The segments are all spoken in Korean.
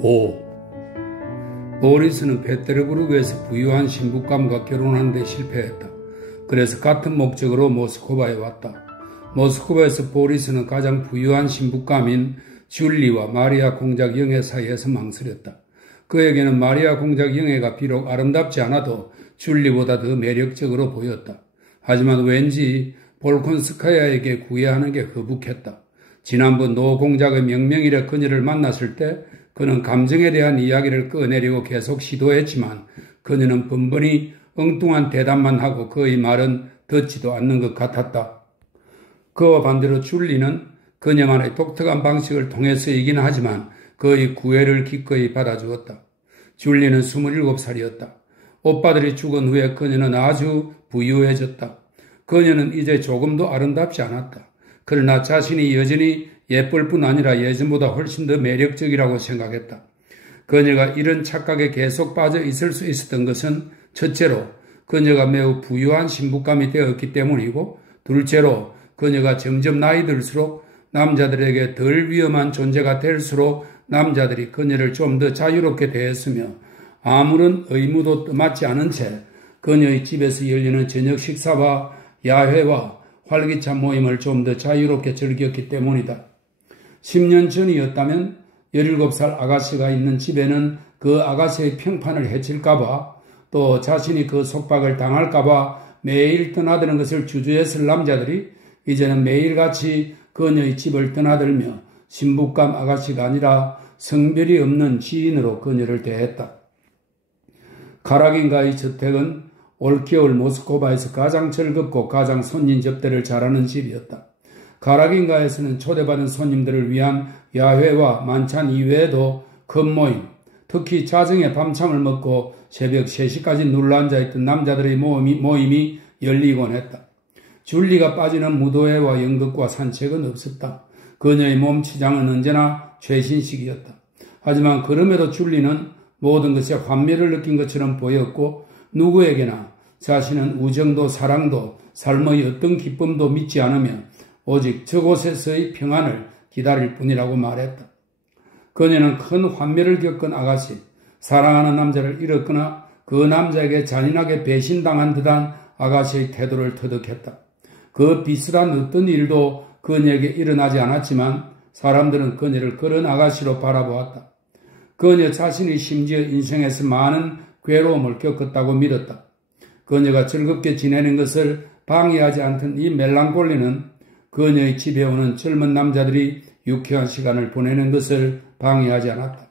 5. 보리스는 페테르부르크에서 부유한 신부감과 결혼하는 데 실패했다. 그래서 같은 목적으로 모스크바에 왔다. 모스크바에서 보리스는 가장 부유한 신부감인 줄리와 마리아 공작 영애 사이에서 망설였다. 그에게는 마리아 공작 영애가 비록 아름답지 않아도 줄리보다 더 매력적으로 보였다. 하지만 왠지 볼콘스카야에게 구애하는 게 거북했다. 지난번 노 공작의 명명일에 그녀를 만났을 때 그는 감정에 대한 이야기를 꺼내려고 계속 시도했지만 그녀는 번번이 엉뚱한 대답만 하고 그의 말은 듣지도 않는 것 같았다. 그와 반대로 줄리는 그녀만의 독특한 방식을 통해서이긴 하지만 그의 구애를 기꺼이 받아주었다. 줄리는 27살이었다. 오빠들이 죽은 후에 그녀는 아주 부유해졌다. 그녀는 이제 조금도 아름답지 않았다. 그러나 자신이 여전히 예쁠 뿐 아니라 예전보다 훨씬 더 매력적이라고 생각했다. 그녀가 이런 착각에 계속 빠져 있을 수 있었던 것은 첫째로 그녀가 매우 부유한 신부감이 되었기 때문이고 둘째로 그녀가 점점 나이 들수록 남자들에게 덜 위험한 존재가 될수록 남자들이 그녀를 좀 더 자유롭게 대했으며 아무런 의무도 떠맡지 않은 채 그녀의 집에서 열리는 저녁 식사와 야회와 활기찬 모임을 좀 더 자유롭게 즐겼기 때문이다. 10년 전이었다면 17살 아가씨가 있는 집에는 그 아가씨의 평판을 해칠까봐 또 자신이 그 속박을 당할까봐 매일 떠나드는 것을 주저했을 남자들이 이제는 매일같이 그녀의 집을 떠나들며 신부감 아가씨가 아니라 성별이 없는 지인으로 그녀를 대했다. 가라긴가의 저택은 올겨울 모스크바에서 가장 즐겁고 가장 손님 접대를 잘하는 집이었다. 가라긴가에서는 초대받은 손님들을 위한 야회와 만찬 이외에도 큰 모임, 특히 자정에 밤참을 먹고 새벽 3시까지 눌러앉아있던 남자들의 모임이 열리곤 했다. 줄리가 빠지는 무도회와 연극과 산책은 없었다. 그녀의 몸치장은 언제나 최신식이었다. 하지만 그럼에도 줄리는 모든 것에 환멸을 느낀 것처럼 보였고 누구에게나 자신은 우정도 사랑도 삶의 어떤 기쁨도 믿지 않으며 오직 저곳에서의 평안을 기다릴 뿐이라고 말했다. 그녀는 큰 환멸을 겪은 아가씨, 사랑하는 남자를 잃었거나 그 남자에게 잔인하게 배신당한 듯한 아가씨의 태도를 터득했다. 그 비슷한 어떤 일도 그녀에게 일어나지 않았지만 사람들은 그녀를 그런 아가씨로 바라보았다. 그녀 자신이 심지어 인생에서 많은 괴로움을 겪었다고 믿었다. 그녀가 즐겁게 지내는 것을 방해하지 않던 이 멜랑콜리는 그녀의 집에 오는 젊은 남자들이 유쾌한 시간을 보내는 것을 방해하지 않았다.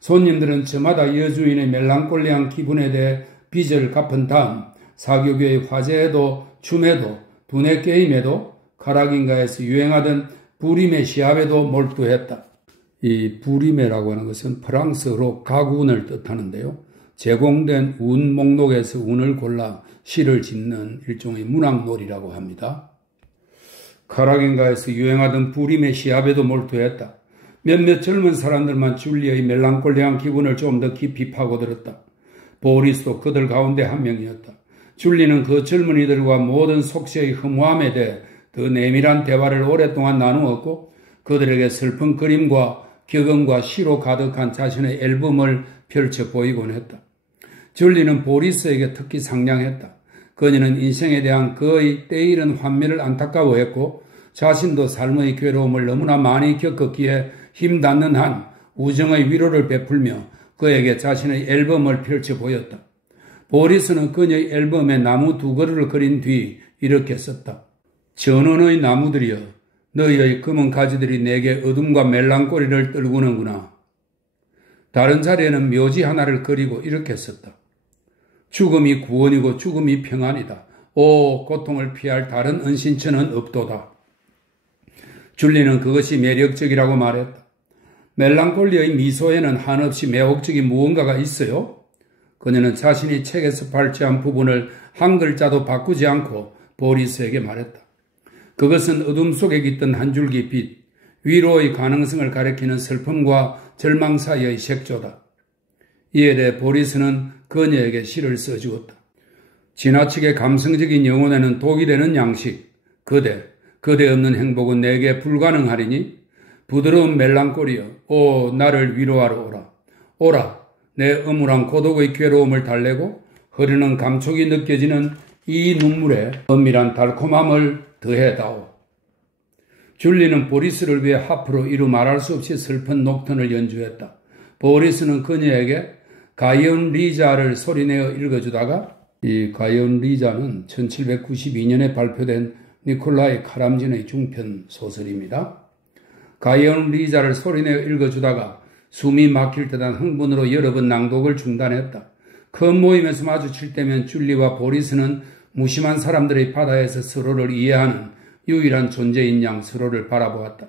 손님들은 저마다 여주인의 멜랑콜리한 기분에 대해 빚을 갚은 다음 사교계의 화제에도 춤에도 두뇌 게임에도 가라긴가에서 유행하던 부리메 시합에도 몰두했다. 이 부리메라고 하는 것은 프랑스어로 가군을 뜻하는데요. 제공된 운 목록에서 운을 골라 시를 짓는 일종의 문학놀이라고 합니다. 가라긴가에서 유행하던 부림의 시합에도 몰두했다. 몇몇 젊은 사람들만 줄리의 멜랑콜리한 기분을 좀 더 깊이 파고들었다. 보리스도 그들 가운데 한 명이었다. 줄리는 그 젊은이들과 모든 속세의 허무함에 대해 더 내밀한 대화를 오랫동안 나누었고 그들에게 슬픈 그림과 격언과 시로 가득한 자신의 앨범을 펼쳐 보이곤 했다. 줄리는 보리스에게 특히 상냥했다. 그녀는 인생에 대한 그의 때이른 환멸을 안타까워했고 자신도 삶의 괴로움을 너무나 많이 겪었기에 힘 닿는 한 우정의 위로를 베풀며 그에게 자신의 앨범을 펼쳐 보였다. 보리스는 그녀의 앨범에 나무 2그루를 그린 뒤 이렇게 썼다. 전원의 나무들이여 너희의 검은 가지들이 내게 어둠과 멜랑꼬리를 떨구는구나. 다른 자리에는 묘지 하나를 그리고 이렇게 썼다. 죽음이 구원이고 죽음이 평안이다. 오, 고통을 피할 다른 은신처는 없도다. 줄리는 그것이 매력적이라고 말했다. 멜랑콜리의 미소에는 한없이 매혹적인 무언가가 있어요. 그녀는 자신이 책에서 발췌한 부분을 한 글자도 바꾸지 않고 보리스에게 말했다. 그것은 어둠 속에 깃든 한 줄기 빛, 위로의 가능성을 가리키는 슬픔과 절망 사이의 색조다. 이에 대해 보리스는 그녀에게 시를 써주었다. 지나치게 감성적인 영혼에는 독이 되는 양식, 그대 없는 행복은 내게 불가능하리니 부드러운 멜랑콜리여, 오 나를 위로하러 오라. 오라, 내 음울한 고독의 괴로움을 달래고 흐르는 감촉이 느껴지는 이 눈물에 은밀한 달콤함을 더해다오. 줄리는 보리스를 위해 하프로 이루 말할 수 없이 슬픈 녹턴을 연주했다. 보리스는 그녀에게 가이온 리자를 소리내어 읽어주다가, 이 가이온 리자는 1792년에 발표된 니콜라이 카람진의 중편 소설입니다. 가이온 리자를 소리내어 읽어주다가 숨이 막힐 듯한 흥분으로 여러 번 낭독을 중단했다. 큰 모임에서 마주칠 때면 줄리와 보리스는 무심한 사람들의 바다에서 서로를 이해하는 유일한 존재인 양 서로를 바라보았다.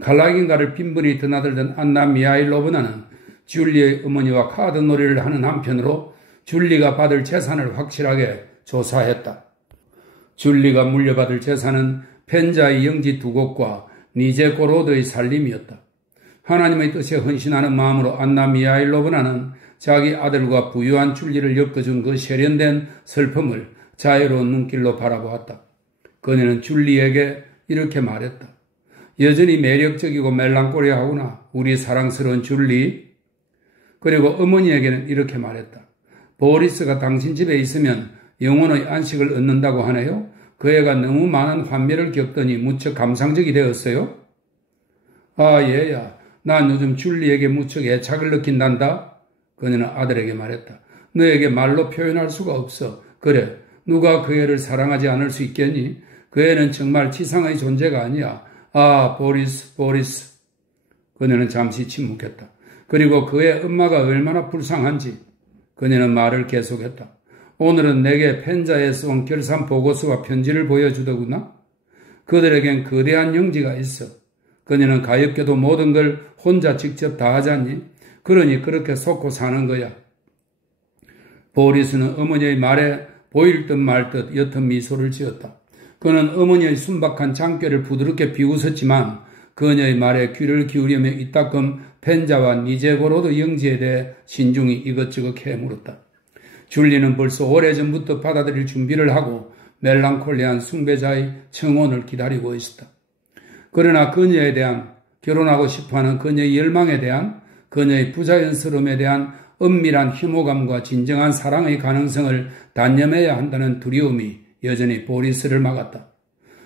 칼라긴가를 빈번히 드나들던 안나 미하일로브나는 줄리의 어머니와 카드 놀이를 하는 한편으로 줄리가 받을 재산을 확실하게 조사했다. 줄리가 물려받을 재산은 펜자의 영지 2곳과 니제고로드의 살림이었다. 하나님의 뜻에 헌신하는 마음으로 안나 미하일로브나는 자기 아들과 부유한 줄리를 엮어준 그 세련된 슬픔을 자유로운 눈길로 바라보았다. 그녀는 줄리에게 이렇게 말했다. 여전히 매력적이고 멜랑콜리하구나, 우리 사랑스러운 줄리. 그리고 어머니에게는 이렇게 말했다. 보리스가 당신 집에 있으면 영혼의 안식을 얻는다고 하네요. 그 애가 너무 많은 환멸을 겪더니 무척 감상적이 되었어요. 아, 얘야, 난 요즘 줄리에게 무척 애착을 느낀단다. 그녀는 아들에게 말했다. 너에게 말로 표현할 수가 없어. 그래, 누가 그 애를 사랑하지 않을 수 있겠니? 그 애는 정말 지상의 존재가 아니야. 아, 보리스. 그녀는 잠시 침묵했다. 그리고 그의 엄마가 얼마나 불쌍한지. 그녀는 말을 계속했다. 오늘은 내게 펜자에서 온 결산 보고서와 편지를 보여주더구나. 그들에겐 거대한 영지가 있어. 그녀는 가엾게도 모든 걸 혼자 직접 다 하잖니. 그러니 그렇게 속고 사는 거야. 보리스는 어머니의 말에 보일 듯 말 듯 옅은 미소를 지었다. 그는 어머니의 순박한 장꾀를 부드럽게 비웃었지만 그녀의 말에 귀를 기울이며 이따금 펜자와 니제고로드 영지에 대해 신중히 이것저것 캐물었다. 줄리는 벌써 오래전부터 받아들일 준비를 하고 멜랑콜리한 숭배자의 청혼을 기다리고 있었다. 그러나 그녀에 대한, 결혼하고 싶어하는 그녀의 열망에 대한, 그녀의 부자연스러움에 대한 은밀한 혐오감과 진정한 사랑의 가능성을 단념해야 한다는 두려움이 여전히 보리스를 막았다.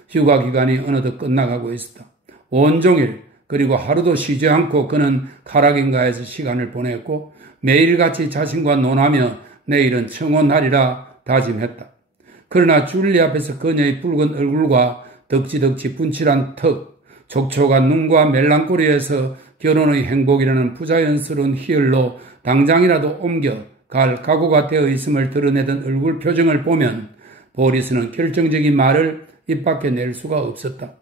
휴가 기간이 어느덧 끝나가고 있었다. 온종일 그리고 하루도 쉬지 않고 그는 카라긴가에서 시간을 보냈고 매일같이 자신과 논하며 내일은 청혼하리라 다짐했다. 그러나 줄리 앞에서 그녀의 붉은 얼굴과 덕지덕지 분칠한 턱, 촉촉한 눈과 멜랑콜리에서 결혼의 행복이라는 부자연스러운 희열로 당장이라도 옮겨 갈 각오가 되어 있음을 드러내던 얼굴 표정을 보면 보리스는 결정적인 말을 입 밖에 낼 수가 없었다.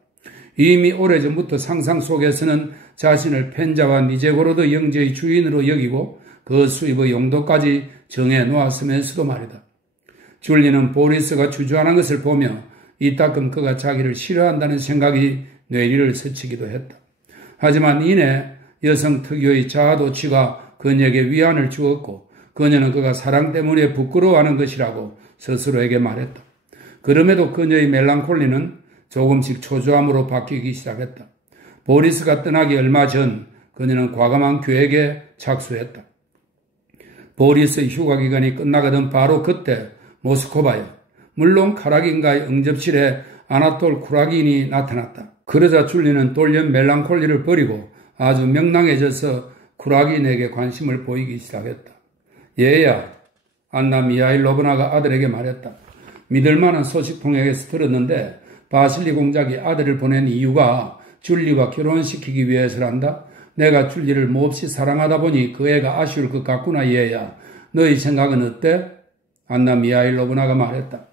이미 오래전부터 상상 속에서는 자신을 펜자와 니제고로드 영지의 주인으로 여기고 그 수입의 용도까지 정해 놓았으면서도 말이다. 줄리는 보리스가 주저하는 것을 보며 이따금 그가 자기를 싫어한다는 생각이 뇌리를 스치기도 했다. 하지만 이내 여성 특유의 자아도취가 그녀에게 위안을 주었고 그녀는 그가 사랑 때문에 부끄러워하는 것이라고 스스로에게 말했다. 그럼에도 그녀의 멜랑콜리는 조금씩 초조함으로 바뀌기 시작했다. 보리스가 떠나기 얼마 전 그녀는 과감한 계획에 착수했다. 보리스의 휴가 기간이 끝나가던 바로 그때 모스크바에, 물론 카라긴가의 응접실에 아나톨 쿠라긴이 나타났다. 그러자 줄리는 돌연 멜랑콜리를 버리고 아주 명랑해져서 쿠라긴에게 관심을 보이기 시작했다. 얘야, 안나 미하일로브나가 아들에게 말했다. 믿을만한 소식통에게서 들었는데 바실리 공작이 아들을 보낸 이유가 줄리와 결혼시키기 위해서란다. 내가 줄리를 몹시 사랑하다 보니 그 애가 아쉬울 것 같구나 얘야. 너희 생각은 어때? 안나 미하일로브나가 말했다.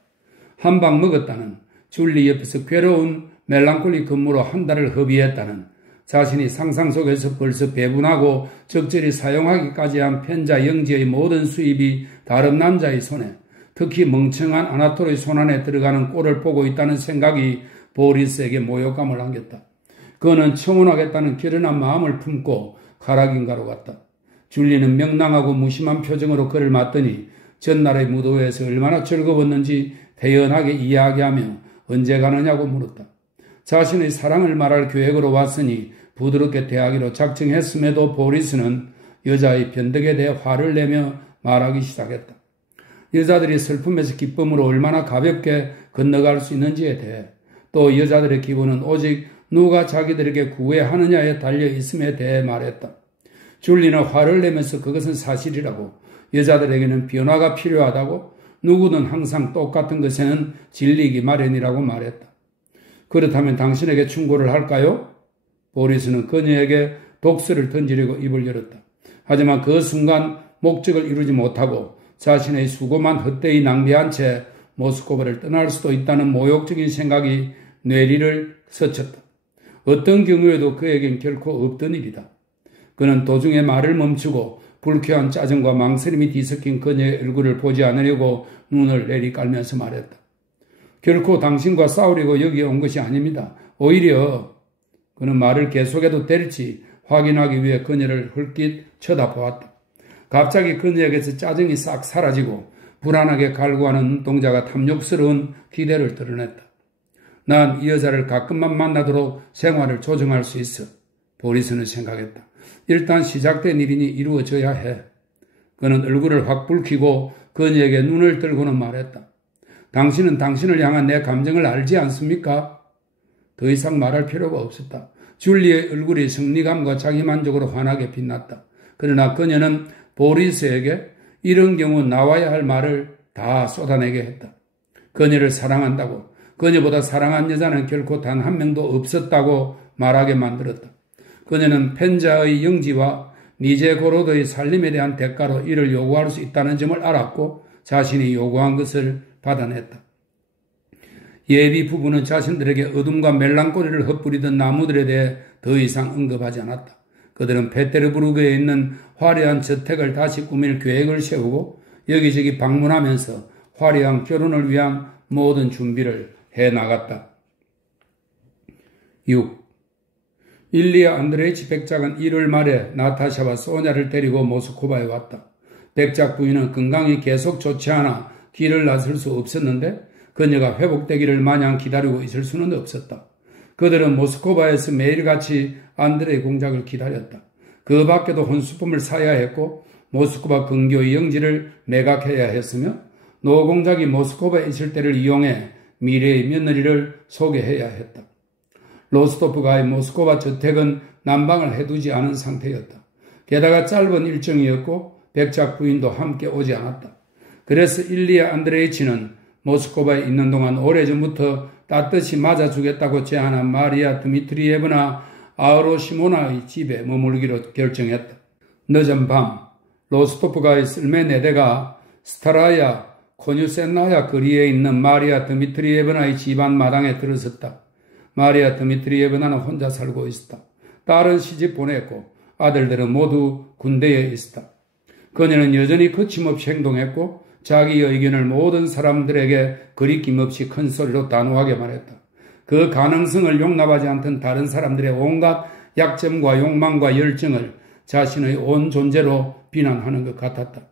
한 방 먹었다는, 줄리 옆에서 괴로운 멜랑콜리 근무로 한 달을 허비했다는, 자신이 상상 속에서 벌써 배분하고 적절히 사용하기까지 한 펜자 영지의 모든 수입이 다른 남자의 손에, 특히 멍청한 아나톨의 손안에 들어가는 꼴을 보고 있다는 생각이 보리스에게 모욕감을 안겼다. 그는 청혼하겠다는 결연한 마음을 품고 카라긴가로 갔다. 줄리는 명랑하고 무심한 표정으로 그를 맞더니 전날의 무도회에서 얼마나 즐거웠는지 태연하게 이야기하며 언제 가느냐고 물었다. 자신의 사랑을 말할 계획으로 왔으니 부드럽게 대하기로 작정했음에도 보리스는 여자의 변덕에 대해 화를 내며 말하기 시작했다. 여자들이 슬픔에서 기쁨으로 얼마나 가볍게 건너갈 수 있는지에 대해, 또 여자들의 기분은 오직 누가 자기들에게 구애하느냐에 달려 있음에 대해 말했다. 줄리는 화를 내면서 그것은 사실이라고, 여자들에게는 변화가 필요하다고, 누구든 항상 똑같은 것에는 질리기 마련이라고 말했다. 그렇다면 당신에게 충고를 할까요? 보리스는 그녀에게 독서를 던지려고 입을 열었다. 하지만 그 순간 목적을 이루지 못하고 자신의 수고만 헛되이 낭비한 채 모스크바를 떠날 수도 있다는 모욕적인 생각이 뇌리를 스쳤다. 어떤 경우에도 그에겐 결코 없던 일이다. 그는 도중에 말을 멈추고 불쾌한 짜증과 망설임이 뒤섞인 그녀의 얼굴을 보지 않으려고 눈을 내리깔면서 말했다. 결코 당신과 싸우려고 여기에 온 것이 아닙니다. 오히려 그는 말을 계속해도 될지 확인하기 위해 그녀를 흘낏 쳐다보았다. 갑자기 그녀에게서 짜증이 싹 사라지고 불안하게 갈구하는 눈동자가 탐욕스러운 기대를 드러냈다. 난 이 여자를 가끔만 만나도록 생활을 조정할 수 있어. 보리스는 생각했다. 일단 시작된 일이니 이루어져야 해. 그는 얼굴을 확 붉히고 그녀에게 눈을 들고는 말했다. 당신은 당신을 향한 내 감정을 알지 않습니까? 더 이상 말할 필요가 없었다. 줄리의 얼굴이 승리감과 자기만족으로 환하게 빛났다. 그러나 그녀는 보리스에게 이런 경우 나와야 할 말을 다 쏟아내게 했다. 그녀를 사랑한다고, 그녀보다 사랑한 여자는 결코 단 한 명도 없었다고 말하게 만들었다. 그녀는 펜자의 영지와 니제고로드의 살림에 대한 대가로 이를 요구할 수 있다는 점을 알았고 자신이 요구한 것을 받아냈다. 예비 부부는 자신들에게 어둠과 멜랑콜리를 흩뿌리던 나무들에 대해 더 이상 언급하지 않았다. 그들은 페테르부르크에 있는 화려한 저택을 다시 꾸밀 계획을 세우고 여기저기 방문하면서 화려한 결혼을 위한 모든 준비를 해나갔다. 6. 일리아 안드레이치 백작은 1월 말에 나타샤와 소냐를 데리고 모스크바에 왔다. 백작 부인은 건강이 계속 좋지 않아 길을 나설 수 없었는데 그녀가 회복되기를 마냥 기다리고 있을 수는 없었다. 그들은 모스크바에서 매일같이 안드레의 공작을 기다렸다. 그 밖에도 혼수품을 사야 했고 모스크바 근교의 영지를 매각해야 했으며 노공작이 모스크바에 있을 때를 이용해 미래의 며느리를 소개해야 했다. 로스토프가의 모스크바 저택은 난방을 해두지 않은 상태였다. 게다가 짧은 일정이었고 백작 부인도 함께 오지 않았다. 그래서 일리아 안드레이치는 모스크바에 있는 동안 오래전부터 따뜻이 맞아주겠다고 제안한 마리아 드미트리예브나 아우로시모나의 집에 머물기로 결정했다. 늦은 밤 로스토프가의 쓸매 4대가 스타라야 코뉴센나야 거리에 있는 마리아 드미트리예브나의 집안 마당에 들어섰다. 마리아 드미트리예브나는 혼자 살고 있었다. 딸은 시집 보냈고 아들들은 모두 군대에 있었다. 그녀는 여전히 거침없이 행동했고 자기 의견을 모든 사람들에게 거리낌 없이 큰 소리로 단호하게 말했다. 그 가능성을 용납하지 않던 다른 사람들의 온갖 약점과 욕망과 열정을 자신의 온 존재로 비난하는 것 같았다.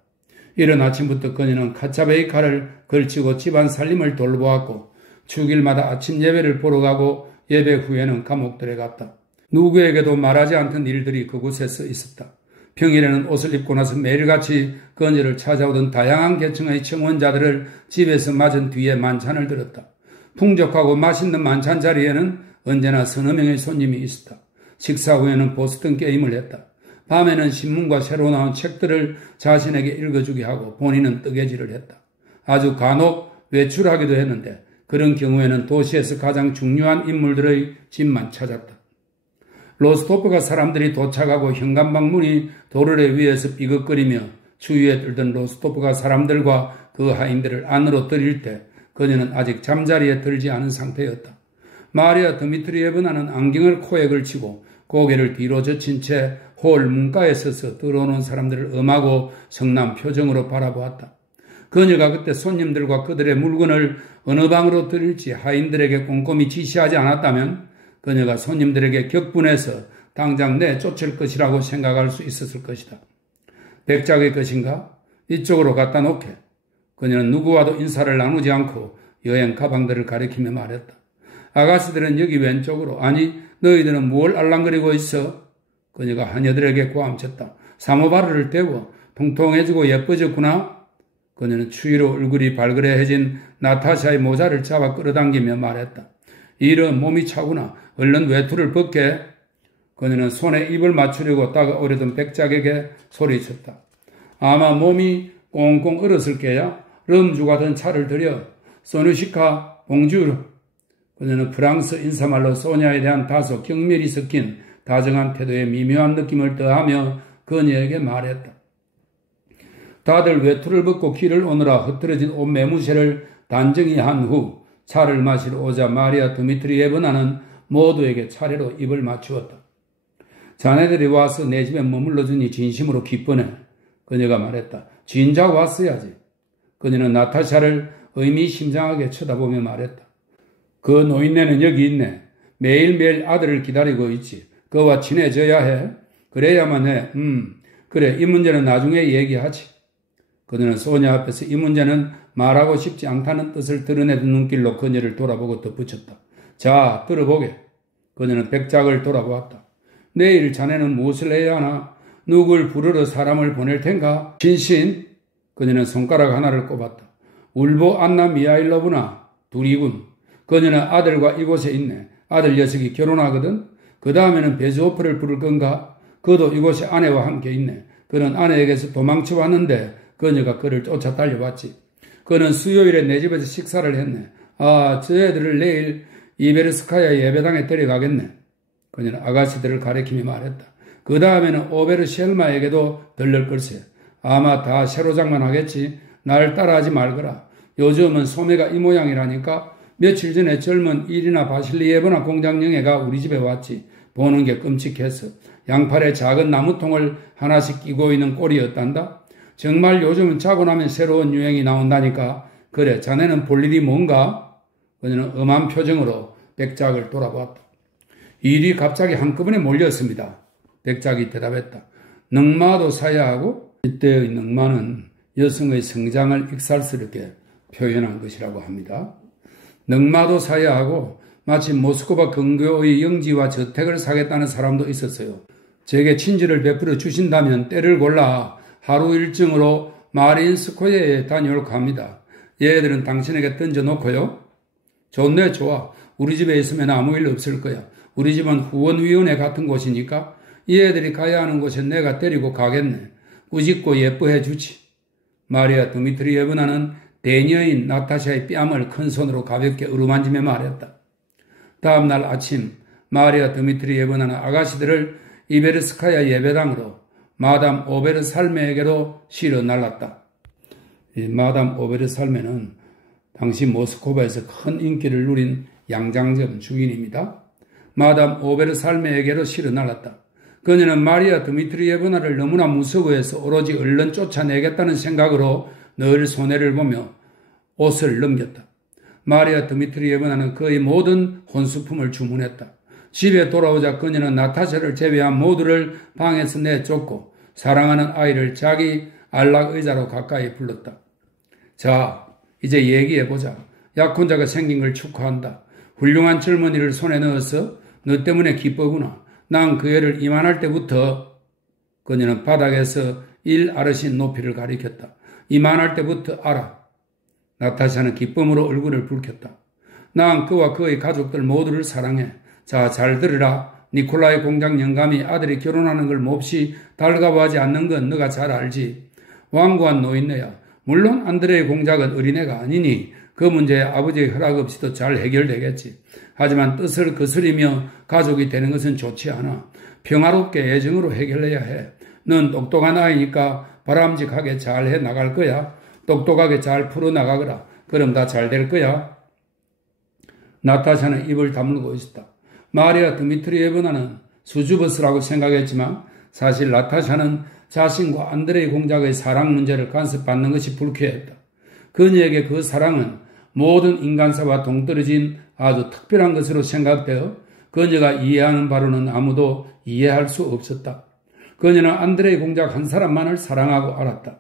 이른 아침부터 그녀는 카차베이 칼을 걸치고 집안 살림을 돌보았고 주길마다 아침 예배를 보러 가고 예배 후에는 감옥들에 갔다. 누구에게도 말하지 않던 일들이 그곳에서 있었다. 평일에는 옷을 입고 나서 매일같이 그녀를 찾아오던 다양한 계층의 청원자들을 집에서 맞은 뒤에 만찬을 들었다. 풍족하고 맛있는 만찬 자리에는 언제나 서너 명의 손님이 있었다. 식사 후에는 보스턴 게임을 했다. 밤에는 신문과 새로 나온 책들을 자신에게 읽어주게 하고 본인은 뜨개질을 했다. 아주 간혹 외출하기도 했는데 그런 경우에는 도시에서 가장 중요한 인물들의 집만 찾았다. 로스토프가 사람들이 도착하고 현관방문이 도르래 위에서 삐걱거리며 추위에 들던 로스토프가 사람들과 그 하인들을 안으로 들일 때 그녀는 아직 잠자리에 들지 않은 상태였다. 마리아 드미트리예브나는 안경을 코에 걸치고 고개를 뒤로 젖힌 채 홀 문가에 서서 들어오는 사람들을 엄하고 성난 표정으로 바라보았다. 그녀가 그때 손님들과 그들의 물건을 어느 방으로 들일지 하인들에게 꼼꼼히 지시하지 않았다면 그녀가 손님들에게 격분해서 당장 내쫓을 것이라고 생각할 수 있었을 것이다. 백작의 것인가? 이쪽으로 갖다 놓게. 그녀는 누구와도 인사를 나누지 않고 여행 가방들을 가리키며 말했다. 아가씨들은 여기 왼쪽으로. 아니, 너희들은 뭘 알랑거리고 있어? 그녀가 하녀들에게 고함쳤다. 사모바르를 떼워 통통해지고 예뻐졌구나. 그녀는 추위로 얼굴이 발그레해진 나타샤의 모자를 잡아 끌어당기며 말했다. 이런 몸이 차구나. 얼른 외투를 벗게. 그녀는 손에 입을 맞추려고 다가오려던 백작에게 소리쳤다. 아마 몸이 꽁꽁 얼었을 게야. 럼주가 든 차를 들여. 소누시카 봉주르. 그녀는 프랑스 인사말로 소냐에 대한 다소 경멸이 섞인 다정한 태도에 미묘한 느낌을 더하며 그녀에게 말했다. 다들 외투를 벗고 길을 오느라 흩어진 옷 매무새를 단정히 한 후 차를 마시러 오자 마리아 드미트리예브나는 모두에게 차례로 입을 맞추었다. 자네들이 와서 내 집에 머물러주니 진심으로 기쁘네. 그녀가 말했다. 진작 왔어야지. 그녀는 나타샤를 의미심장하게 쳐다보며 말했다. 그 노인네는 여기 있네. 매일매일 아들을 기다리고 있지. 그와 친해져야 해. 그래야만 해. 그래, 이 문제는 나중에 얘기하지. 그녀는 소녀 앞에서 이 문제는 말하고 싶지 않다는 뜻을 드러내던 눈길로 그녀를 돌아보고 덧붙였다. 자, 들어보게. 그녀는 백작을 돌아보았다. 내일 자네는 무엇을 해야 하나? 누굴 부르러 사람을 보낼 텐가? 신신? 그녀는 손가락 하나를 꼽았다. 울보 안나 미하일러브나 둘이군. 그녀는 아들과 이곳에 있네. 아들 녀석이 결혼하거든. 그 다음에는 베즈오프를 부를 건가? 그도 이곳에 아내와 함께 있네. 그는 아내에게서 도망쳐 왔는데 그녀가 그를 쫓아 달려왔지. 그는 수요일에 내 집에서 식사를 했네. 아, 저 애들을 내일 이베르스카야 예배당에 데려가겠네. 그녀는 아가씨들을 가리키며 말했다. 그 다음에는 오베르 쉘마에게도 들를 걸세. 아마 다 새로 장만하겠지. 날 따라하지 말거라. 요즘은 소매가 이 모양이라니까. 며칠 전에 젊은 이리나 바실리예브나 공장영애가 우리 집에 왔지. 보는 게 끔찍했어. 양팔에 작은 나무통을 하나씩 끼고 있는 꼴이었단다. 정말 요즘은 자고 나면 새로운 유행이 나온다니까. 그래, 자네는 볼 일이 뭔가? 그녀는 엄한 표정으로 백작을 돌아보았다. 일이 갑자기 한꺼번에 몰렸습니다. 백작이 대답했다. 넉마도 사야 하고 이때의 넉마는 여성의 성장을 익살스럽게 표현한 것이라고 합니다. 넉마도 사야 하고 마치 모스크바 근교의 영지와 저택을 사겠다는 사람도 있었어요. 제게 친절을 베풀어 주신다면 때를 골라 하루 일정으로 마린 스퀘어에 다녀올까 합니다. 얘들은 당신에게 던져놓고요. 좋네, 좋아. 우리 집에 있으면 아무 일 없을 거야. 우리 집은 후원위원회 같은 곳이니까 이 애들이 가야 하는 곳에 내가 데리고 가겠네. 꾸짖고 예뻐해 주지. 마리아 드미트리예브나는 대녀인 나타샤의 뺨을 큰 손으로 가볍게 어루만지며 말했다. 다음 날 아침 마리아 드미트리예브나는 아가씨들을 이베르스카야 예배당으로 마담 오베르 살메에게로 실어 날랐다. 이 마담 오베르 살메는 당시 모스크바에서 큰 인기를 누린 양장점 주인입니다. 마담 오베르 살메에게로 실어 날랐다. 그녀는 마리아 드미트리예브나를 너무나 무서워해서 오로지 얼른 쫓아내겠다는 생각으로 늘 손해를 보며 옷을 넘겼다. 마리아 드미트리예브나는 그의 모든 혼수품을 주문했다. 집에 돌아오자 그녀는 나타샤를 제외한 모두를 방에서 내쫓고 사랑하는 아이를 자기 안락 의자로 가까이 불렀다. 자, 이제 얘기해보자. 약혼자가 생긴 걸 축하한다. 훌륭한 젊은이를 손에 넣어서 너 때문에 기뻐구나. 난 그 애를 이만할 때부터 그녀는 바닥에서 아르신 높이를 가리켰다. 이만할 때부터 알아. 나타샤는 기쁨으로 얼굴을 붉혔다. 난 그와 그의 가족들 모두를 사랑해. 자, 잘 들으라. 니콜라이 공장 영감이 아들이 결혼하는 걸 몹시 달가워하지 않는 건 너가 잘 알지. 완고한 노인네야. 물론 안드레의 공작은 어린애가 아니니 그 문제에 아버지의 허락 없이도 잘 해결되겠지. 하지만 뜻을 거스리며 가족이 되는 것은 좋지 않아. 평화롭게 애정으로 해결해야 해. 넌 똑똑한 아이니까 바람직하게 잘 해나갈 거야. 똑똑하게 잘 풀어나가거라. 그럼 다 잘 될 거야. 나타샤는 입을 다물고 있었다. 마리아 드미트리예브나는 수줍었으라고 생각했지만 사실 나타샤는 자신과 안드레이 공작의 사랑 문제를 간섭받는 것이 불쾌했다. 그녀에게 그 사랑은 모든 인간사와 동떨어진 아주 특별한 것으로 생각되어 그녀가 이해하는 바로는 아무도 이해할 수 없었다. 그녀는 안드레이 공작 한 사람만을 사랑하고 알았다.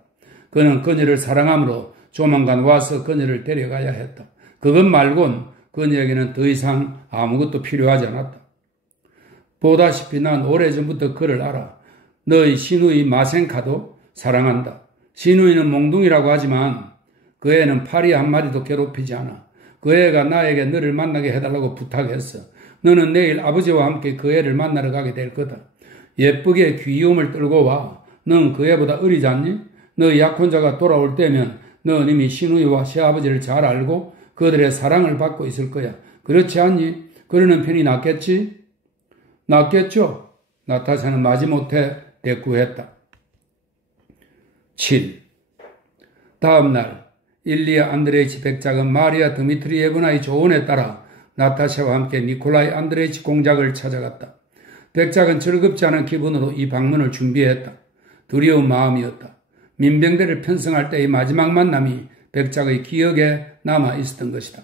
그는 그녀를 사랑함으로 조만간 와서 그녀를 데려가야 했다. 그것 말곤 그녀에게는 더 이상 아무것도 필요하지 않았다. 보다시피 난 오래전부터 그를 알아. 너희 시누이 마센카도 사랑한다. 시누이는 몽둥이라고 하지만 그 애는 파리 한 마리도 괴롭히지 않아. 그 애가 나에게 너를 만나게 해달라고 부탁했어. 너는 내일 아버지와 함께 그 애를 만나러 가게 될 거다. 예쁘게 귀여움을 떨고 와. 넌 그 애보다 어리지 않니? 너 약혼자가 돌아올 때면 넌 이미 시누이와 시아버지를 잘 알고 그들의 사랑을 받고 있을 거야. 그렇지 않니? 그러는 편이 낫겠지? 낫겠죠? 나타샤는 마지못해 대꾸했다. 7. 다음 날 일리아 안드레이치 백작은 마리아 드미트리예브나의 조언에 따라 나타샤와 함께 니콜라이 안드레이치 공작을 찾아갔다. 백작은 즐겁지 않은 기분으로 이 방문을 준비했다. 두려운 마음이었다. 민병대를 편성할 때의 마지막 만남이 백작의 기억에 남아 있었던 것이다.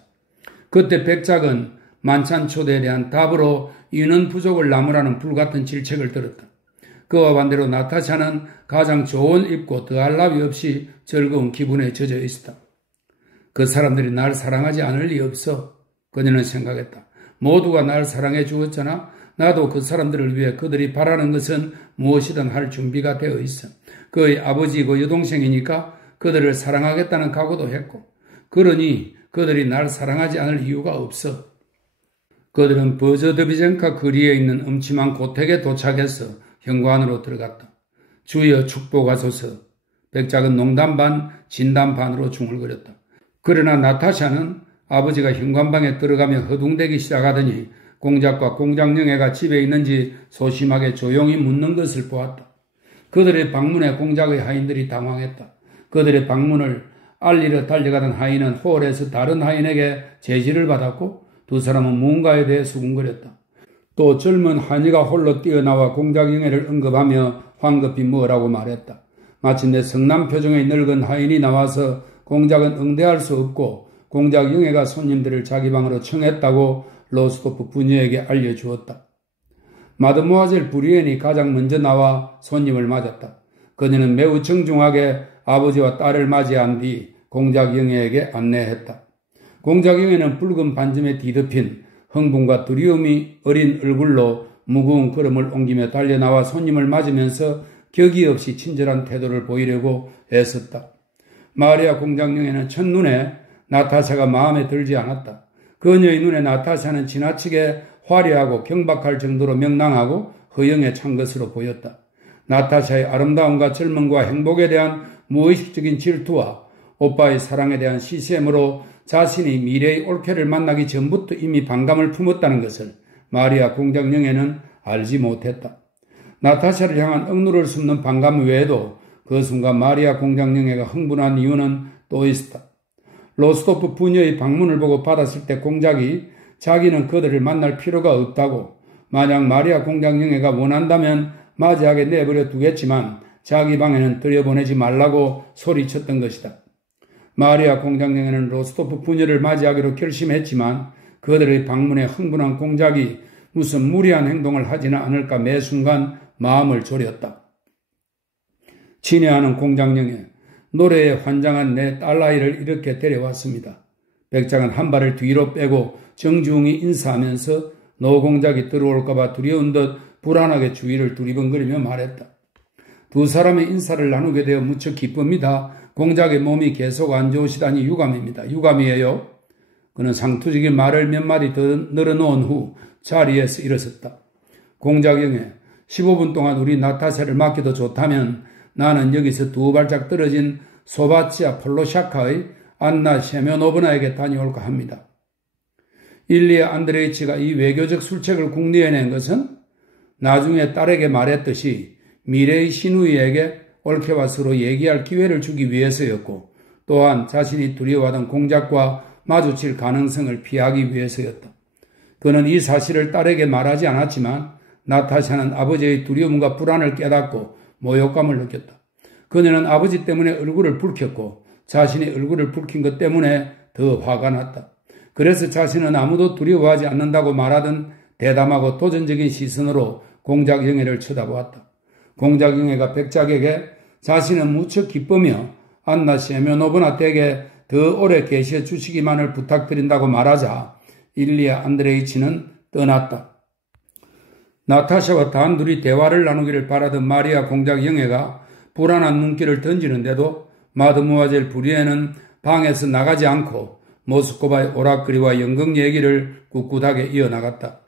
그때 백작은 만찬 초대에 대한 답으로 인원 부족을 나무라는 불같은 질책을 들었다. 그와 반대로 나타샤는 가장 좋은 입고 더할 나위 없이 즐거운 기분에 젖어 있었다. 그 사람들이 날 사랑하지 않을 리 없어. 그녀는 생각했다. 모두가 날 사랑해 주었잖아. 나도 그 사람들을 위해 그들이 바라는 것은 무엇이든 할 준비가 되어 있어. 그의 아버지고 여동생이니까 그들을 사랑하겠다는 각오도 했고, 그러니 그들이 날 사랑하지 않을 이유가 없어. 그들은 버저드비젠카 거리에 있는 음침한 고택에 도착해서 현관으로 들어갔다. 주여 축복하소서. 백작은 농담 반 진담 반으로 중얼거렸다. 그러나 나타샤는 아버지가 현관방에 들어가며 허둥대기 시작하더니 공작과 공작영애가 집에 있는지 소심하게 조용히 묻는 것을 보았다. 그들의 방문에 공작의 하인들이 당황했다. 그들의 방문을 알리러 달려가던 하인은 홀에서 다른 하인에게 제지를 받았고 두 사람은 무언가에 대해 수군거렸다. 또 젊은 하인이가 홀로 뛰어나와 공작영애를 언급하며 황급히 뭐라고 말했다. 마침내 성남 표정의 늙은 하인이 나와서 공작은 응대할 수 없고 공작영애가 손님들을 자기 방으로 청했다고 로스토프 부녀에게 알려주었다. 마드모아젤 브리엔이 가장 먼저 나와 손님을 맞았다. 그녀는 매우 정중하게 아버지와 딸을 맞이한 뒤 공작영애에게 안내했다. 공작영애는 붉은 반점에 뒤덮인 흥분과 두려움이 어린 얼굴로 무거운 걸음을 옮기며 달려나와 손님을 맞으면서 격이 없이 친절한 태도를 보이려고 애썼다. 마리아 공작영애는 첫눈에 나타샤가 마음에 들지 않았다. 그녀의 눈에 나타샤는 지나치게 화려하고 경박할 정도로 명랑하고 허영에 찬 것으로 보였다. 나타샤의 아름다움과 젊음과 행복에 대한 무의식적인 질투와 오빠의 사랑에 대한 시샘으로 자신이 미래의 올케를 만나기 전부터 이미 반감을 품었다는 것을 마리아 공작영애는 알지 못했다. 나타샤를 향한 억누를 숨는 반감 외에도 그 순간 마리아 공작영애가 흥분한 이유는 또 있었다. 로스토프 부녀의 방문을 보고 받았을 때 공작이 자기는 그들을 만날 필요가 없다고, 만약 마리아 공작영애가 원한다면 맞이하게 내버려 두겠지만 자기 방에는 들여보내지 말라고 소리쳤던 것이다. 마리아 공작영애는 로스토프 부녀를 맞이하기로 결심했지만 그들의 방문에 흥분한 공작이 무슨 무리한 행동을 하지는 않을까 매 순간 마음을 졸였다. 친애하는 공작영애, 노래에 환장한 내 딸아이를 이렇게 데려왔습니다. 백작은 한 발을 뒤로 빼고 정중히 인사하면서 노공작이 들어올까봐 두려운 듯 불안하게 주위를 두리번거리며 말했다. 두 사람의 인사를 나누게 되어 무척 기쁩니다. 공작의 몸이 계속 안 좋으시다니 유감입니다. 유감이에요. 그는 상투적인 말을 몇 마디 더 늘어놓은 후 자리에서 일어섰다. 공작영애, 15분 동안 우리 나타샤를 맡겨도 좋다면 나는 여기서 두 발짝 떨어진 소바치아 폴로샤카의 안나 셰메노브나에게 다녀올까 합니다. 일리아 안드레이치가 이 외교적 술책을 국내에낸 것은 나중에 딸에게 말했듯이 미래의 시누이에게 올케와 서로 얘기할 기회를 주기 위해서였고, 또한 자신이 두려워하던 공작과 마주칠 가능성을 피하기 위해서였다. 그는 이 사실을 딸에게 말하지 않았지만 나타샤는 아버지의 두려움과 불안을 깨닫고 모욕감을 느꼈다. 그녀는 아버지 때문에 얼굴을 붉혔고 자신의 얼굴을 붉힌 것 때문에 더 화가 났다. 그래서 자신은 아무도 두려워하지 않는다고 말하던 대담하고 도전적인 시선으로 공작영애를 쳐다보았다. 공작영애가 백작에게 자신은 무척 기쁘며 안나 셰메노브나 댁에 더 오래 계셔 주시기만을 부탁드린다고 말하자 일리아 안드레이치는 떠났다. 나타샤와 단둘이 대화를 나누기를 바라던 마리아 공작 영애가 불안한 눈길을 던지는데도 마드모아젤 부리에는 방에서 나가지 않고 모스코바의 오락거리와 연극 얘기를 꿋꿋하게 이어나갔다.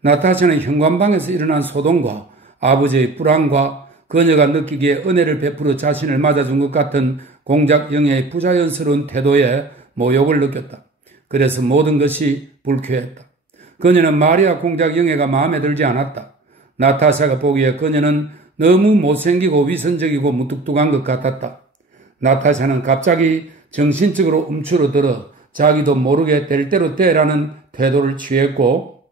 나타샤는 현관방에서 일어난 소동과 아버지의 불안과 그녀가 느끼기에 은혜를 베풀어 자신을 맞아준 것 같은 공작 영애의 부자연스러운 태도에 모욕을 느꼈다. 그래서 모든 것이 불쾌했다. 그녀는 마리아 공작 영애가 마음에 들지 않았다. 나타샤가 보기에 그녀는 너무 못생기고 위선적이고 무뚝뚝한 것 같았다. 나타샤는 갑자기 정신적으로 움츠러들어 자기도 모르게 될 대로 되라는 태도를 취했고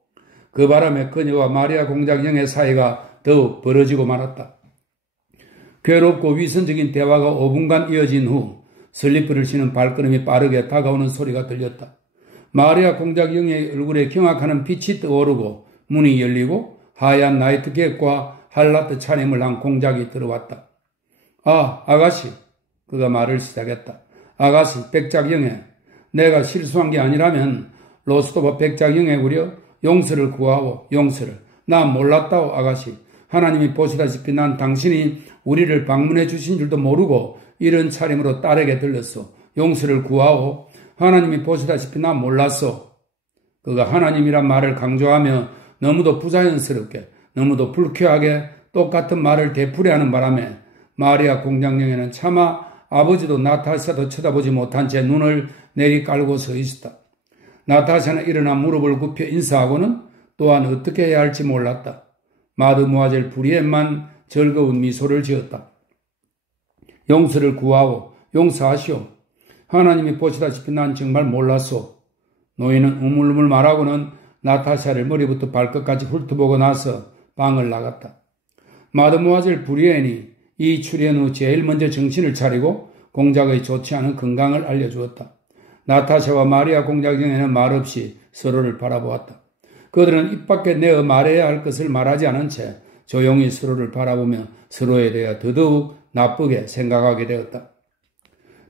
그 바람에 그녀와 마리아 공작 영애 사이가 더욱 벌어지고 말았다. 괴롭고 위선적인 대화가 5분간 이어진 후 슬리퍼를 신은 발걸음이 빠르게 다가오는 소리가 들렸다. 마리아 공작 영애의 얼굴에 경악하는 빛이 떠오르고 문이 열리고 하얀 나이트객과 할라트 차림을 한 공작이 들어왔다. 아, 아가씨. 그가 말을 시작했다. 아가씨, 백작 영애. 내가 실수한 게 아니라면 로스토바 백작 영애구려 용서를 구하오, 용서를. 나 몰랐다오, 아가씨. 하나님이 보시다시피 난 당신이 우리를 방문해 주신 줄도 모르고 이런 차림으로 딸에게 들렸소. 용서를 구하오. 하나님이 보시다시피 난 몰랐소. 그가 하나님이란 말을 강조하며 너무도 부자연스럽게 너무도 불쾌하게 똑같은 말을 되풀이하는 바람에 마리아 공작 영애는 차마 아버지도 나타샤도 쳐다보지 못한 채 눈을 내리깔고 서 있었다. 나타샤는 일어나 무릎을 굽혀 인사하고는 또한 어떻게 해야 할지 몰랐다. 마드모아젤 부리엔만 즐거운 미소를 지었다. 용서를 구하오. 용서하시오. 하나님이 보시다시피 난 정말 몰랐소. 노인은 우물우물 말하고는 나타샤를 머리부터 발끝까지 훑어보고 나서 방을 나갔다. 마드모아젤 부리엔이 이 출현 후 제일 먼저 정신을 차리고 공작의 좋지 않은 건강을 알려주었다. 나타샤와 마리아 공작 영애는 말없이 서로를 바라보았다. 그들은 입 밖에 내어 말해야 할 것을 말하지 않은 채 조용히 서로를 바라보며 서로에 대해 더더욱 나쁘게 생각하게 되었다.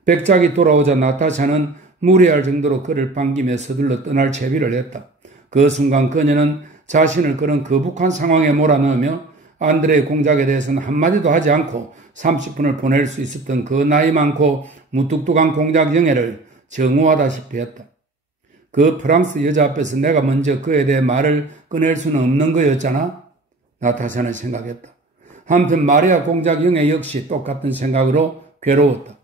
백작이 돌아오자 나타샤는 무례할 정도로 그를 반기며 서둘러 떠날 채비를 했다. 그 순간 그녀는 자신을 그런 거북한 상황에 몰아넣으며 안드레의 공작에 대해서는 한마디도 하지 않고 30분을 보낼 수 있었던 그 나이 많고 무뚝뚝한 공작 영애를 정오하다시피 했다. 그 프랑스 여자 앞에서 내가 먼저 그에 대해 말을 꺼낼 수는 없는 거였잖아? 나타샤는 생각했다. 한편 마리아 공작 영애 역시 똑같은 생각으로 괴로웠다.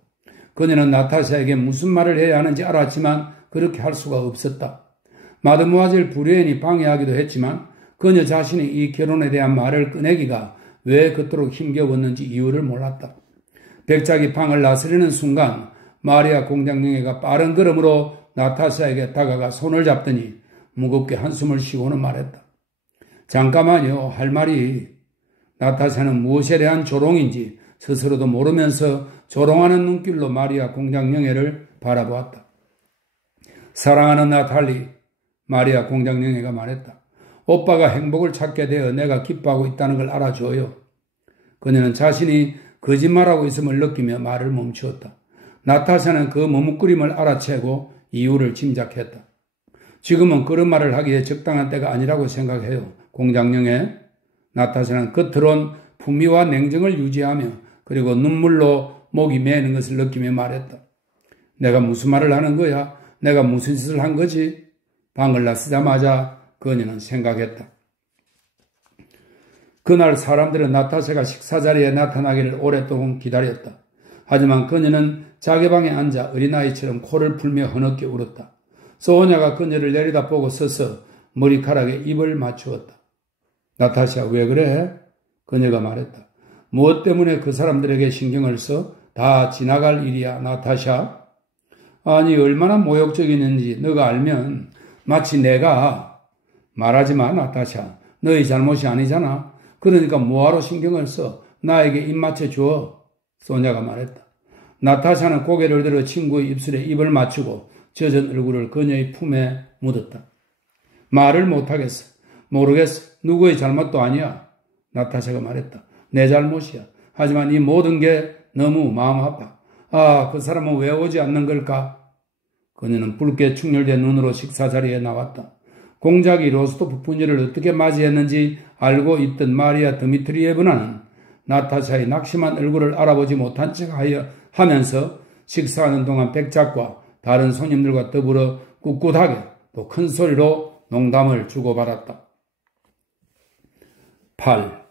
그녀는 나타샤에게 무슨 말을 해야 하는지 알았지만 그렇게 할 수가 없었다. 마드모아젤 부리엔이 방해하기도 했지만 그녀 자신이 이 결혼에 대한 말을 꺼내기가 왜 그토록 힘겨웠는지 이유를 몰랐다. 백작이 방을 나서려는 순간 마리아 공작 영애가 빠른 걸음으로 나타샤에게 다가가 손을 잡더니 무겁게 한숨을 쉬고는 말했다. 잠깐만요, 할 말이. 나타샤는 무엇에 대한 조롱인지 스스로도 모르면서 조롱하는 눈길로 마리아 공작 영애를 바라보았다. 사랑하는 나탈리, 마리아 공작 영애가 말했다. 오빠가 행복을 찾게 되어 내가 기뻐하고 있다는 걸 알아줘요. 그녀는 자신이 거짓말하고 있음을 느끼며 말을 멈추었다. 나타샤는 그 머뭇거림을 알아채고 이유를 짐작했다. 지금은 그런 말을 하기에 적당한 때가 아니라고 생각해요. 공작 영애. 나타샤는 겉으론 품위와 냉정을 유지하며 그리고 눈물로 목이 메이는 것을 느끼며 말했다. 내가 무슨 말을 하는 거야? 내가 무슨 짓을 한 거지? 방을 나서자마자 그녀는 생각했다. 그날 사람들은 나타샤가 식사 자리에 나타나기를 오랫동안 기다렸다. 하지만 그녀는 자기 방에 앉아 어린아이처럼 코를 풀며 흐느껴 울었다. 소녀가 그녀를 내려다보고 서서 머리카락에 입을 맞추었다. 나타샤, 왜 그래? 그녀가 말했다. 무엇 때문에 그 사람들에게 신경을 써? 다 지나갈 일이야, 나타샤. 아니, 얼마나 모욕적이는지 너가 알면 마치 내가 말하지 마, 나타샤. 너희 잘못이 아니잖아. 그러니까 뭐하러 신경을 써? 나에게 입 맞춰줘. 소냐가 말했다. 나타샤는 고개를 들어 친구의 입술에 입을 맞추고 젖은 얼굴을 그녀의 품에 묻었다. 말을 못하겠어. 모르겠어. 누구의 잘못도 아니야. 나타샤가 말했다. 내 잘못이야. 하지만 이 모든 게 너무 마음 아파. 아, 그 사람은 왜 오지 않는 걸까? 그녀는 붉게 충혈된 눈으로 식사 자리에 나왔다. 공작이 로스토프 부녀를 어떻게 맞이했는지 알고 있던 마리아 드미트리예브나는 나타샤의 낙심한 얼굴을 알아보지 못한 척 하면서 식사하는 동안 백작과 다른 손님들과 더불어 꿋꿋하게 또 큰 소리로 농담을 주고받았다. 8.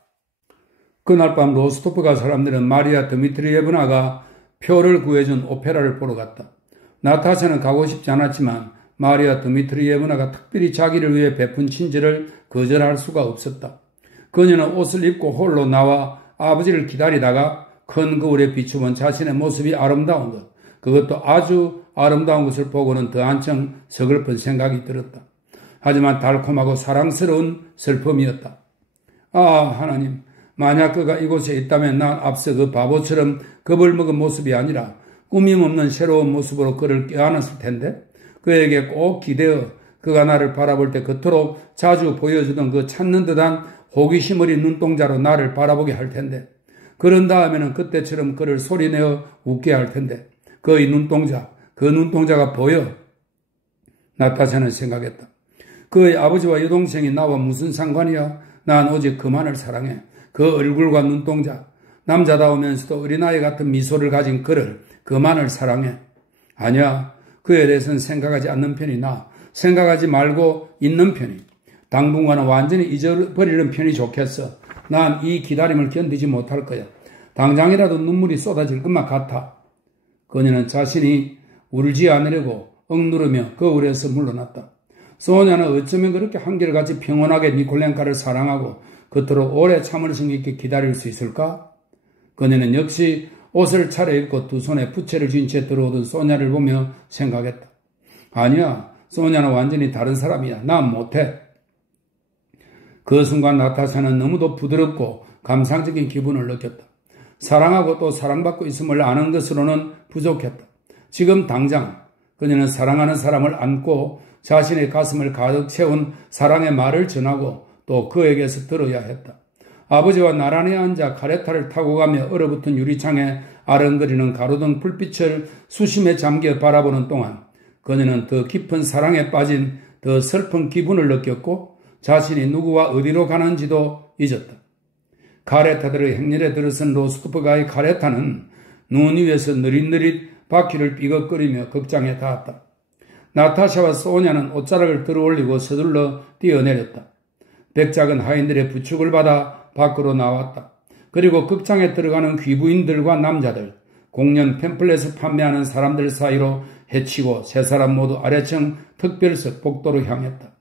그날 밤 로스토프가 사람들은 마리아 드미트리예브나가 표를 구해준 오페라를 보러 갔다. 나타샤는 가고 싶지 않았지만 마리아 드미트리예브나가 특별히 자기를 위해 베푼 친절을 거절할 수가 없었다. 그녀는 옷을 입고 홀로 나와 아버지를 기다리다가 큰 거울에 비추본 자신의 모습이 아름다운 것, 그것도 아주 아름다운 것을 보고는 더 한층 서글픈 생각이 들었다. 하지만 달콤하고 사랑스러운 슬픔이었다. 아, 하나님, 만약 그가 이곳에 있다면 난 앞서 그 바보처럼 겁을 먹은 모습이 아니라 꾸밈없는 새로운 모습으로 그를 껴안았을 텐데, 그에게 꼭 기대어 그가 나를 바라볼 때 그토록 자주 보여주던 그 찾는 듯한 호기심 어린 눈동자로 나를 바라보게 할 텐데, 그런 다음에는 그때처럼 그를 소리내어 웃게 할 텐데, 그 눈동자가 보여. 나타샤는 생각했다. 그의 아버지와 여동생이 나와 무슨 상관이야? 난 오직 그만을 사랑해. 그 얼굴과 눈동자, 남자다우면서도 어린아이 같은 미소를 가진 그를, 그만을 사랑해. 아니야, 그에 대해서는 생각하지 않는 편이 나아. 생각하지 말고 있는 편이. 당분간은 완전히 잊어버리는 편이 좋겠어. 난 이 기다림을 견디지 못할 거야. 당장이라도 눈물이 쏟아질 것만 같아. 그녀는 자신이 울지 않으려고 억누르며 거울에서 물러났다. 소냐는 어쩌면 그렇게 한결같이 평온하게 니콜렌카를 사랑하고 그토록 오래 참을 수 있게 기다릴 수 있을까? 그녀는 역시 옷을 차려입고 두 손에 부채를 쥔 채 들어오던 소냐를 보며 생각했다. 아니야, 소냐는 완전히 다른 사람이야. 난 못해. 그 순간 나타샤는 너무도 부드럽고 감상적인 기분을 느꼈다. 사랑하고 또 사랑받고 있음을 아는 것으로는 부족했다. 지금 당장 그녀는 사랑하는 사람을 안고 자신의 가슴을 가득 채운 사랑의 말을 전하고 또 그에게서 들어야 했다. 아버지와 나란히 앉아 카레타를 타고 가며 얼어붙은 유리창에 아른거리는 가로등 불빛을 수심에 잠겨 바라보는 동안 그녀는 더 깊은 사랑에 빠진 더 슬픈 기분을 느꼈고 자신이 누구와 어디로 가는지도 잊었다. 카레타들의 행렬에 들어선 로스토프가의 카레타는 눈 위에서 느릿느릿 바퀴를 삐걱거리며 극장에 닿았다. 나타샤와 소냐는 옷자락을 들어올리고 서둘러 뛰어내렸다. 백작은 하인들의 부축을 받아 밖으로 나왔다. 그리고 극장에 들어가는 귀부인들과 남자들, 공연 팸플렛을 판매하는 사람들 사이로 헤치고 세 사람 모두 아래층 특별석 복도로 향했다.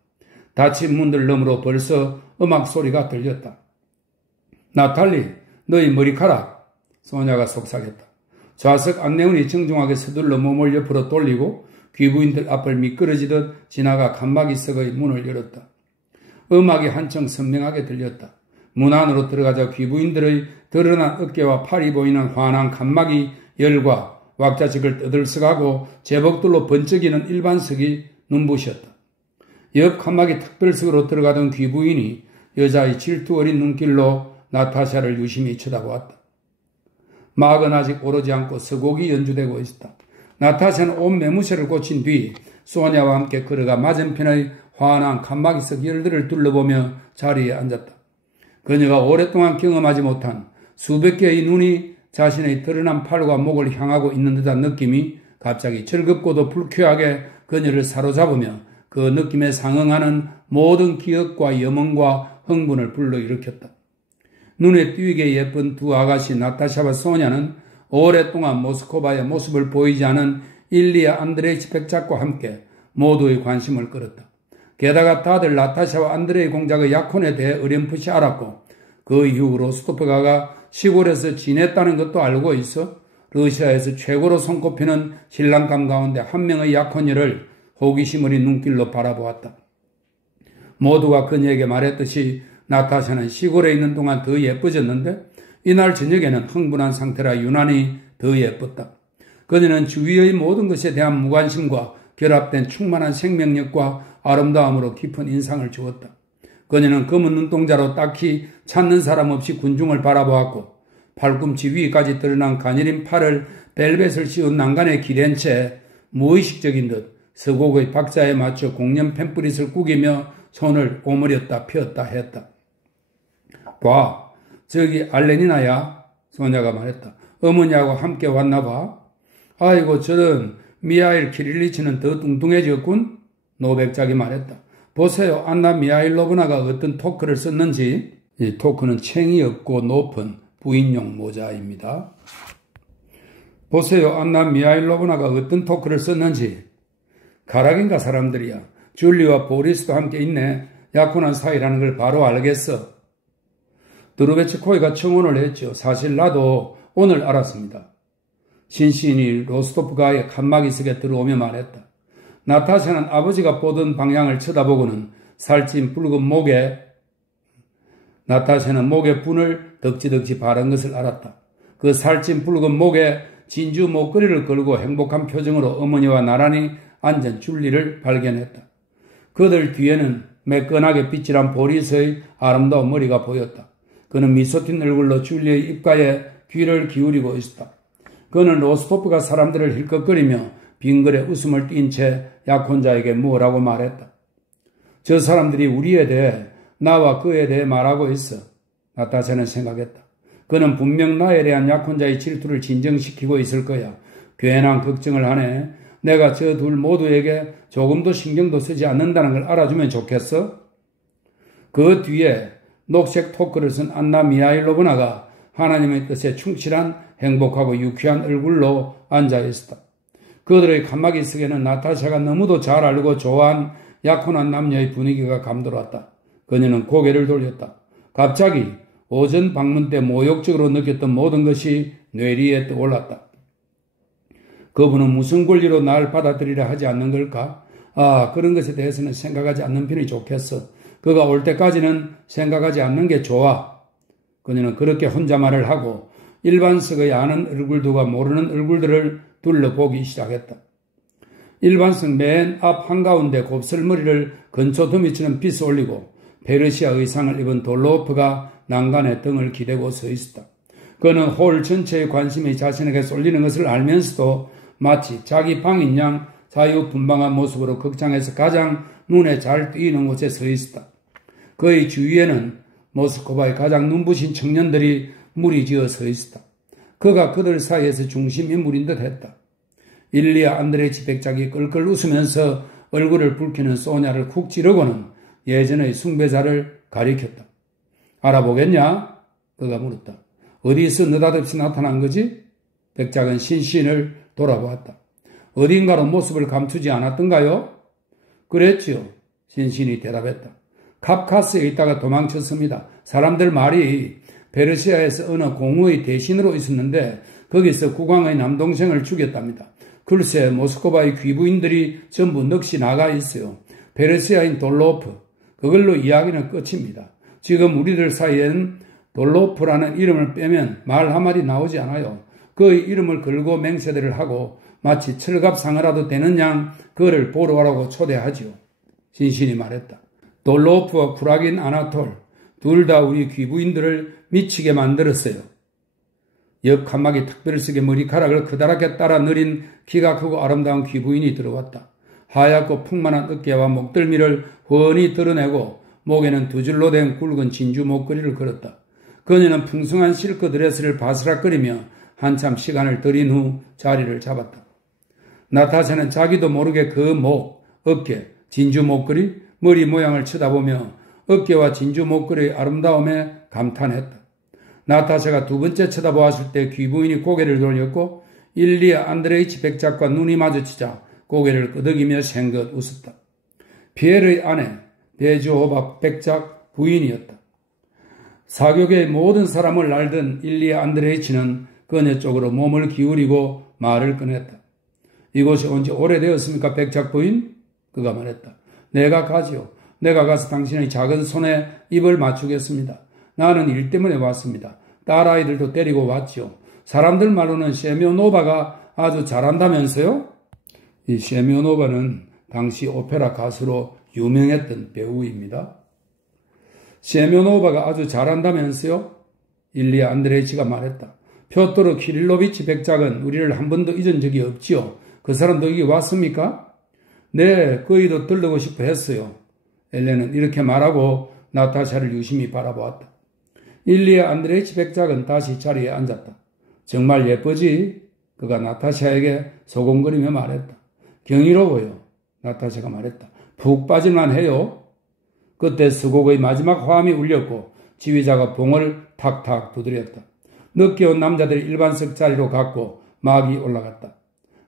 닫힌 문들 너머로 벌써 음악 소리가 들렸다. 나탈리, 너희 머리카락. 소냐가 속삭였다. 좌석 안내원이 정중하게 서둘러 몸을 옆으로 돌리고 귀부인들 앞을 미끄러지듯 지나가 칸막이석의 문을 열었다. 음악이 한층 선명하게 들렸다. 문 안으로 들어가자 귀부인들의 드러난 어깨와 팔이 보이는 환한 칸막이 열과 왁자석을 떠들썩하고 제복들로 번쩍이는 일반석이 눈부셨다. 옆 칸막이 특별석으로 들어가던 귀부인이 여자의 질투 어린 눈길로 나타샤를 유심히 쳐다보았다. 막은 아직 오르지 않고 서곡이 연주되고 있었다. 나타샤는 온 매무새를 고친 뒤 소냐와 함께 걸어가 맞은편의 환한 칸막이석 열들을 둘러보며 자리에 앉았다. 그녀가 오랫동안 경험하지 못한 수백 개의 눈이 자신의 드러난 팔과 목을 향하고 있는 듯한 느낌이 갑자기 즐겁고도 불쾌하게 그녀를 사로잡으며 그 느낌에 상응하는 모든 기억과 염원과 흥분을 불러일으켰다. 눈에 띄게 예쁜 두 아가씨 나타샤와 소냐는 오랫동안 모스크바의 모습을 보이지 않은 일리아 안드레이치 백작과 함께 모두의 관심을 끌었다. 게다가 다들 나타샤와 안드레이 공작의 약혼에 대해 어렴풋이 알았고 그 이후 로스토프가가 시골에서 지냈다는 것도 알고 있어 러시아에서 최고로 손꼽히는 신랑감 가운데 한 명의 약혼녀를 호기심 어린 눈길로 바라보았다. 모두가 그녀에게 말했듯이 나타샤는 시골에 있는 동안 더 예뻐졌는데 이날 저녁에는 흥분한 상태라 유난히 더 예뻤다. 그녀는 주위의 모든 것에 대한 무관심과 결합된 충만한 생명력과 아름다움으로 깊은 인상을 주었다. 그녀는 검은 눈동자로 딱히 찾는 사람 없이 군중을 바라보았고 팔꿈치 위까지 드러난 가녀린 팔을 벨벳을 씌운 난간에 기댄 채 무의식적인 듯 서곡의 박자에 맞춰 공연 팸프릿을 꾸기며 손을 오므렸다 폈다 했다. 봐, 저기 알레니나야. 소녀가 말했다. 어머니하고 함께 왔나 봐. 아이고, 저런 미하일 키릴리치는 더 뚱뚱해졌군. 노백작이 말했다. 보세요. 안나 미하일로브나가 어떤 토크를 썼는지. 이 토크는 챙이 없고 높은 부인용 모자입니다. 보세요. 안나 미하일로브나가 어떤 토크를 썼는지. 가락인가 사람들이야. 줄리와 보리스도 함께 있네. 약혼한 사이라는 걸 바로 알겠어. 드루베츠코이가 청혼을 했죠. 사실 나도 오늘 알았습니다. 신신이 로스토프가의 칸막이 속에 들어오며 말했다. 나타샤는 아버지가 보던 방향을 쳐다보고는 살찐 붉은 목에 나타샤는 목에 분을 덕지덕지 바른 것을 알았다. 그 살찐 붉은 목에 진주 목걸이를 걸고 행복한 표정으로 어머니와 나란히 앉은 줄리를 발견했다. 그들 뒤에는 매끈하게 빗질한 보리스의 아름다운 머리가 보였다. 그는 미소 띤 얼굴로 줄리의 입가에 귀를 기울이고 있었다. 그는 로스토프가 사람들을 힐끗거리며 빙글에 웃음을 띤 채 약혼자에게 뭐라고 말했다. 저 사람들이 우리에 대해 나와 그에 대해 말하고 있어. 나타샤는 생각했다. 그는 분명 나에 대한 약혼자의 질투를 진정시키고 있을 거야. 괜한 걱정을 하네. 내가 저 둘 모두에게 조금도 신경도 쓰지 않는다는 걸 알아주면 좋겠어? 그 뒤에 녹색 토크를 쓴 안나 미하일로브나가 하나님의 뜻에 충실한 행복하고 유쾌한 얼굴로 앉아 있었다. 그들의 칸막이 속에는 나타샤가 너무도 잘 알고 좋아한 약혼한 남녀의 분위기가 감돌았다. 그녀는 고개를 돌렸다. 갑자기 오전 방문 때 모욕적으로 느꼈던 모든 것이 뇌리에 떠올랐다. 그분은 무슨 권리로 날 받아들이려 하지 않는 걸까? 그런 것에 대해서는 생각하지 않는 편이 좋겠어. 그가 올 때까지는 생각하지 않는 게 좋아. 그녀는 그렇게 혼자말을 하고 일반석의 아는 얼굴들과 모르는 얼굴들을 둘러보기 시작했다. 일반석 맨 앞 한가운데 곱슬머리를 건초 더미처럼 빗어 올리고 페르시아 의상을 입은 돌로프가 난간에 등을 기대고 서 있었다. 그는 홀 전체의 관심이 자신에게 쏠리는 것을 알면서도 마치 자기 방인 양 자유분방한 모습으로 극장에서 가장 눈에 잘 띄는 곳에 서 있었다. 그의 주위에는 모스크바의 가장 눈부신 청년들이 무리지어 서 있었다. 그가 그들 사이에서 중심 인물인 듯 했다. 일리아 안드레이치 백작이 끌끌 웃으면서 얼굴을 붉히는 소냐를 쿡 찌르고는 예전의 숭배자를 가리켰다. 알아보겠냐? 그가 물었다. 어디서 느닷없이 나타난 거지? 백작은 신신을 돌아보았다. 어딘가로 모습을 감추지 않았던가요? 그랬지요. 신신이 대답했다. 카프카스에 있다가 도망쳤습니다. 사람들 말이 페르시아에서 어느 공의 대신으로 있었는데 거기서 국왕의 남동생을 죽였답니다. 글쎄 모스크바의 귀부인들이 전부 넋이 나가 있어요. 페르시아인 돌로프. 그걸로 이야기는 끝입니다. 지금 우리들 사이엔 돌로프라는 이름을 빼면 말 한마디 나오지 않아요. 그의 이름을 걸고 맹세들을 하고 마치 철갑상어라도 되는 양 그를 보러 가라고 초대하지요. 신신이 말했다. 돌로프와 쿠라긴 아나톨 둘 다 우리 귀부인들을 미치게 만들었어요. 옆 칸막이 특별석에 머리카락을 그다랗게 따라 느린 키가 크고 아름다운 귀부인이 들어왔다. 하얗고 풍만한 어깨와 목덜미를 훤히 드러내고 목에는 두 줄로 된 굵은 진주 목걸이를 걸었다. 그녀는 풍성한 실크 드레스를 바스락거리며 한참 시간을 들인 후 자리를 잡았다. 나타샤는 자기도 모르게 그 목, 어깨, 진주 목걸이, 머리 모양을 쳐다보며 어깨와 진주 목걸이의 아름다움에 감탄했다. 나타샤가 두 번째 쳐다보았을 때 귀부인이 고개를 돌렸고 일리아 안드레이치 백작과 눈이 마주치자 고개를 끄덕이며 생긋 웃었다. 피에르의 아내 베주호바 백작 부인이었다. 사교계의 모든 사람을 알던 일리아 안드레이치는 그녀 쪽으로 몸을 기울이고 말을 꺼냈다. 이곳이 온 지 오래되었습니까, 백작 부인? 그가 말했다. 내가 가지요. 내가 가서 당신의 작은 손에 입을 맞추겠습니다. 나는 일 때문에 왔습니다. 딸아이들도 데리고 왔지요. 사람들 말로는 셰미오노바가 아주 잘한다면서요? 이 셰미오노바는 당시 오페라 가수로 유명했던 배우입니다. 셰미오노바가 아주 잘한다면서요? 일리아 안드레이치가 말했다. 표토르 키릴로비치 백작은 우리를 한 번도 잊은 적이 없지요. 그 사람도 여기 왔습니까? 네, 거기도 들르고 싶어 했어요. 엘렌은 이렇게 말하고 나타샤를 유심히 바라보았다. 일리아 안드레이치 백작은 다시 자리에 앉았다. 정말 예쁘지? 그가 나타샤에게 소곤거리며 말했다. 경이로워요. 나타샤가 말했다. 푹 빠질만 해요. 그때 스곡의 마지막 화음이 울렸고 지휘자가 봉을 탁탁 두드렸다. 늦게 온 남자들이 일반석 자리로 갔고 막이 올라갔다.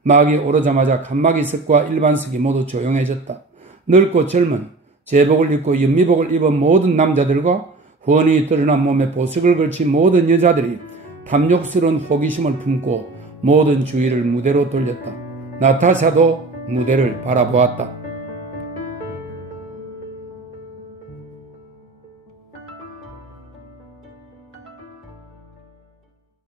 막이 오르자마자 칸막이석과 일반석이 모두 조용해졌다. 늙고 젊은 제복을 입고 연미복을 입은 모든 남자들과 훤히 드러난 몸에 보석을 걸친 모든 여자들이 탐욕스러운 호기심을 품고 모든 주의를 무대로 돌렸다. 나타샤도 무대를 바라보았다.